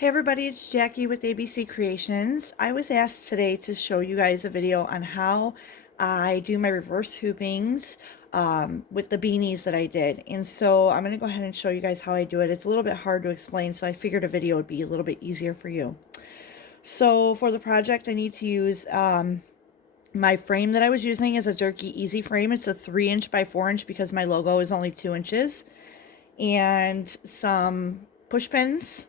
Hey everybody, it's Jackie with ABC Creations. I was asked today to show you guys a video on how I do my reverse hoopings with the beanies that I did. And so I'm going to go ahead and show you guys how I do it. It's a little bit hard to explain, so I figured a video would be a little bit easier for you. So for the project, I need to use my frame that I was using is a Durkee Ez frame. It's a 3" by 4" because my logo is only 2 inches. And some push pins.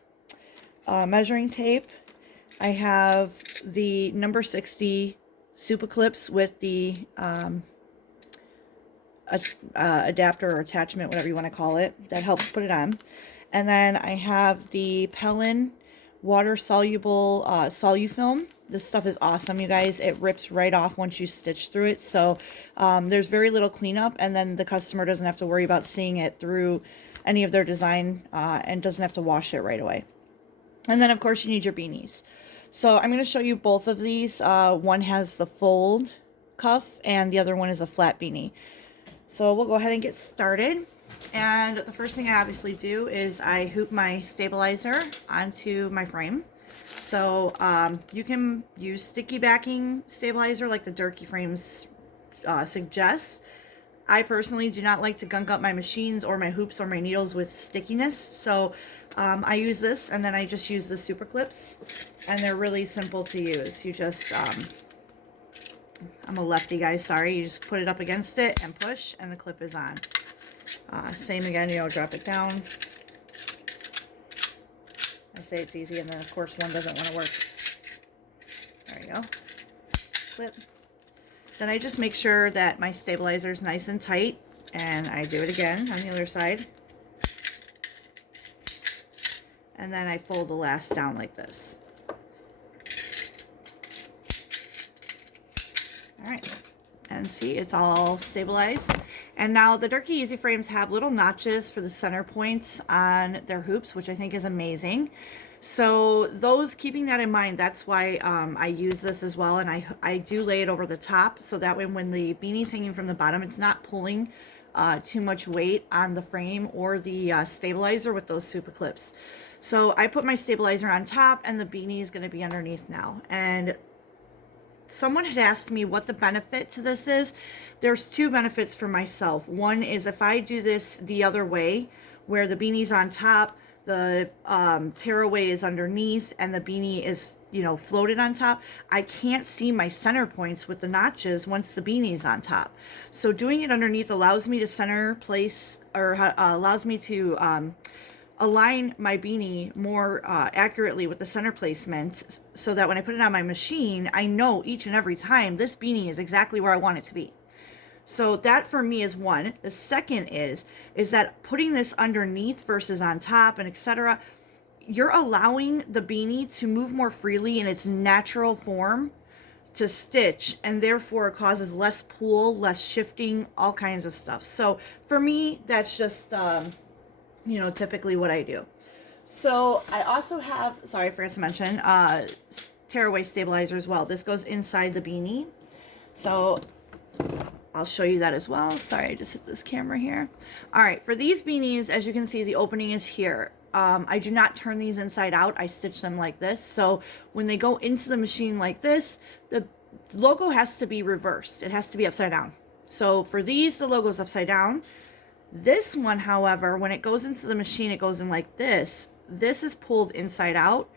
Measuring tape. I have the number 60 Supaclips with the adapter or attachment, whatever you want to call it, that helps put it on. And then I have the Pellon water soluble Sol-U-Film. This stuff is awesome, you guys. It rips right off once you stitch through it, so there's very little cleanup, and then the customer doesn't have to worry about seeing it through any of their design and doesn't have to wash it right away. And then, of course, you need your beanies. So I'm going to show you both of these. One has the fold cuff, and the other one is a flat beanie. So we'll go ahead and get started. And the first thing I obviously do is I hoop my stabilizer onto my frame. So you can use sticky backing stabilizer like the Durkee Frames suggests. I personally do not like to gunk up my machines or my hoops or my needles with stickiness, so I use this, and then I just use the Supaclips, and they're really simple to use. You just, I'm a lefty, guys, sorry, you just put it up against it and push, and the clip is on. Same again, you know, drop it down. I say it's easy, and then of course one doesn't want to work. There you go. Clip. Then I just make sure that my stabilizer is nice and tight, and I do it again on the other side. And then I fold the last down like this. Alright, and see, it's all stabilized. And now the Durkee Ez Frames have little notches for the center points on their hoops, which I think is amazing. So those, keeping that in mind, that's why I use this as well, and I do lay it over the top, so that way when the beanie's hanging from the bottom, it's not pulling too much weight on the frame or the stabilizer with those Supaclips. So I put my stabilizer on top, and the beanie is going to be underneath now. And someone had asked me what the benefit to this is. There's two benefits for myself. One is if I do this the other way, where the beanie's on top, the tearaway is underneath, and the beanie is, you know, floated on top, I can't see my center points with the notches once the beanie's on top. So doing it underneath allows me to center place, or allows me to align my beanie more accurately with the center placement, so that when I put it on my machine, I know each and every time this beanie is exactly where I want it to be. So that for me is one. The second is that putting this underneath versus on top and etc., you're allowing the beanie to move more freely in its natural form to stitch, and therefore it causes less pull, less shifting, all kinds of stuff. So for me, that's just you know, typically what I do. So I also have, sorry, I forgot to mention, Tearaway Stabilizer as well. This goes inside the beanie. So I'll show you that as well. Sorry, I just hit this camera here. All right, for these beanies, as you can see, the opening is here. I do not turn these inside out. I stitch them like this. So when they go into the machine like this, the logo has to be reversed. It has to be upside down. So for these, the logo's upside down. This one, however, when it goes into the machine, it goes in like this. This is pulled inside out.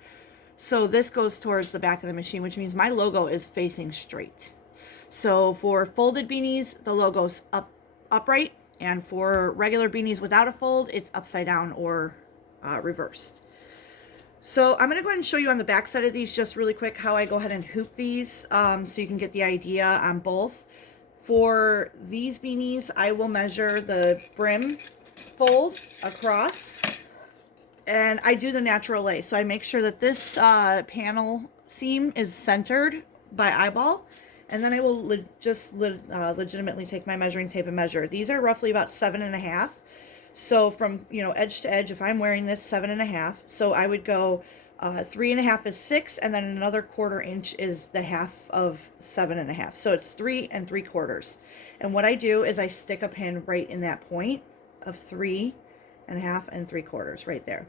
So this goes towards the back of the machine, which means my logo is facing straight. So for folded beanies, the logo's upright, and for regular beanies without a fold, it's upside down or reversed. So I'm going to go ahead and show you on the back side of these just really quick how I go ahead and hoop these, so you can get the idea on both. For these beanies, I will measure the brim fold across, and I do the natural lay. So I make sure that this panel seam is centered by eyeball, and then I will legitimately take my measuring tape and measure. These are roughly about 7.5. So from, you know, edge to edge, if I'm wearing this, 7.5. So I would go 3.5 is 6, and then another 1/4 inch is the half of 7.5. So it's 3 3/4. And what I do is I stick a pin right in that point of 3.5 and 3/4 right there.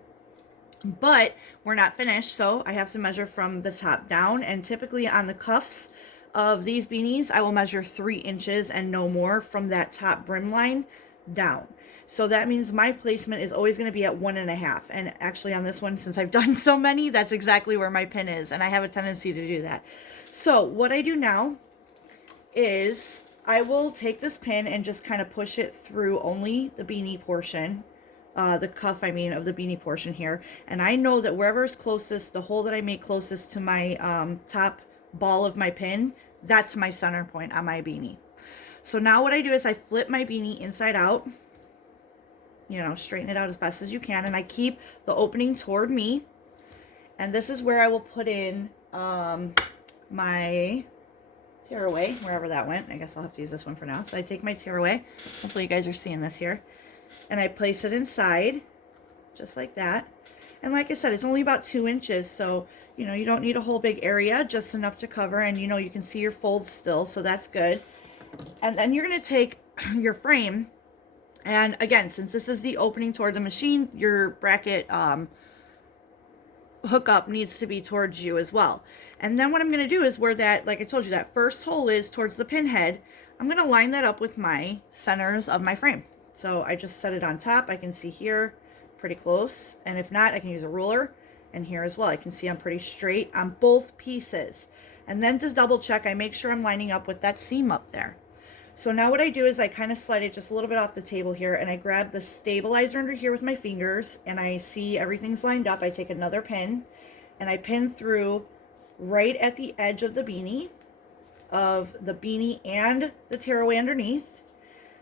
But we're not finished, so I have to measure from the top down. And typically on the cuffs of these beanies, I will measure 3 inches and no more from that top brim line down. So that means my placement is always going to be at 1.5. And actually on this one, since I've done so many, that's exactly where my pin is. And I have a tendency to do that. So what I do now is I will take this pin and just kind of push it through only the beanie portion, the cuff, I mean, of the beanie portion here. And I know that wherever is closest, the hole that I make closest to my top ball of my pin, that's my center point on my beanie. So now what I do is I flip my beanie inside out, you know, straighten it out as best as you can, and I keep the opening toward me. And this is where I will put in my Tearaway, wherever that went. I guess I'll have to use this one for now. So I take my Tearaway. Hopefully you guys are seeing this here. And I place it inside, just like that. And like I said, it's only about 2 inches, so, you know, you don't need a whole big area, just enough to cover. And, you know, you can see your folds still, so that's good. And then you're going to take your frame. And again, since this is the opening toward the machine, your bracket hookup needs to be towards you as well. And then what I'm going to do is where that, like I told you, that first hole is towards the pin head, I'm going to line that up with my centers of my frame. So I just set it on top. I can see here pretty close. And if not, I can use a ruler. And here as well, I can see I'm pretty straight on both pieces. And then to double check, I make sure I'm lining up with that seam up there. So now what I do is I kind of slide it just a little bit off the table here, and I grab the stabilizer under here with my fingers, and I see everything's lined up. I take another pin and I pin through right at the edge of the beanie and the Tearaway underneath.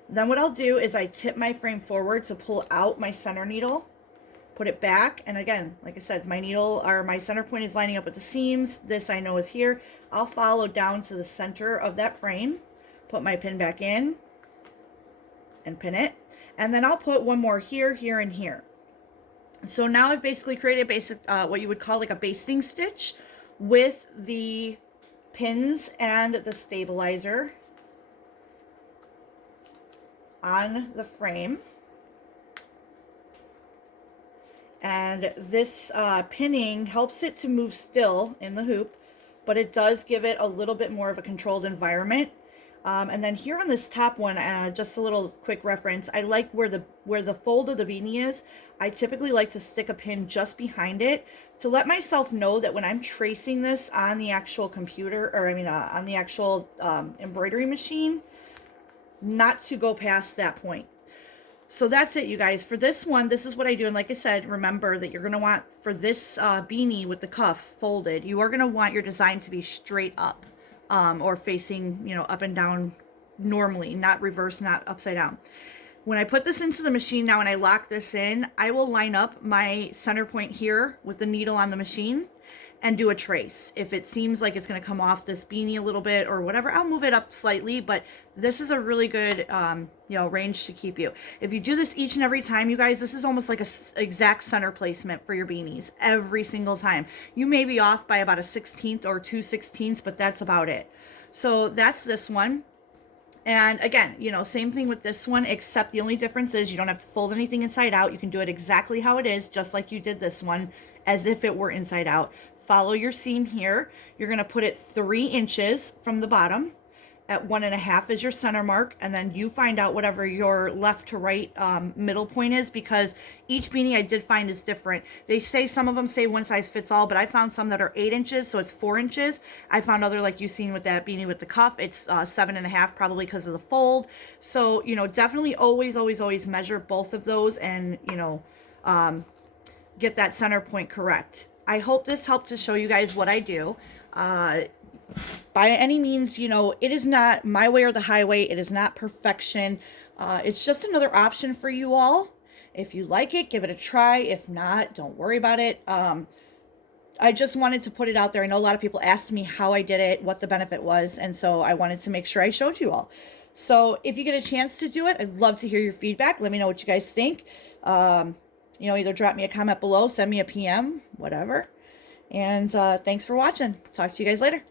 Then what I'll do is I tip my frame forward to pull out my center needle, put it back, and again, like I said, my needle or my center point is lining up with the seams. This I know is here. I'll follow down to the center of that frame, put my pin back in and pin it, and then I'll put one more here, here, and here. So now I've basically created a basic what you would call like a basting stitch with the pins and the stabilizer on the frame. And this pinning helps it to move still in the hoop, but it does give it a little bit more of a controlled environment. And then here on this top one, just a little quick reference, I like where the fold of the beanie is. I typically like to stick a pin just behind it to let myself know that when I'm tracing this on the actual computer, or I mean on the actual embroidery machine, not to go past that point. So that's it, you guys. For this one, this is what I do. And like I said, remember that you're going to want, for this beanie with the cuff folded, you are going to want your design to be straight up. Or facing, you know, up and down normally, not reverse, not upside down. When I put this into the machine now and I lock this in, I will line up my center point here with the needle on the machine and do a trace. If it seems like it's going to come off this beanie a little bit or whatever, I'll move it up slightly, but this is a really good, you know, range to keep you. If you do this each and every time, you guys, this is almost like a exact center placement for your beanies every single time. You may be off by about a 1/16 or 2/16, but that's about it. So that's this one. And again, you know, same thing with this one, except the only difference is you don't have to fold anything inside out. You can do it exactly how it is, just like you did this one, as if it were inside out. Follow your seam here. You're going to put it 3 inches from the bottom. At 1.5 is your center mark, and then you find out whatever your left to right middle point is, because each beanie I did find is different. They say, some of them say one size fits all, but I found some that are 8 inches, so it's 4 inches. I found other, like you seen with that beanie with the cuff, it's 7.5, probably because of the fold. So, you know, definitely always measure both of those and, you know, get that center point correct. I hope this helped to show you guys what I do. By any means, you know, it is not my way or the highway. It is not perfection. It's just another option for you all. If you like it, give it a try. If not, don't worry about it. I just wanted to put it out there. I know a lot of people asked me how I did it, what the benefit was, and so I wanted to make sure I showed you all. So if you get a chance to do it, I'd love to hear your feedback. Let me know what you guys think. You know, either drop me a comment below, send me a PM, whatever. And thanks for watching. Talk to you guys later.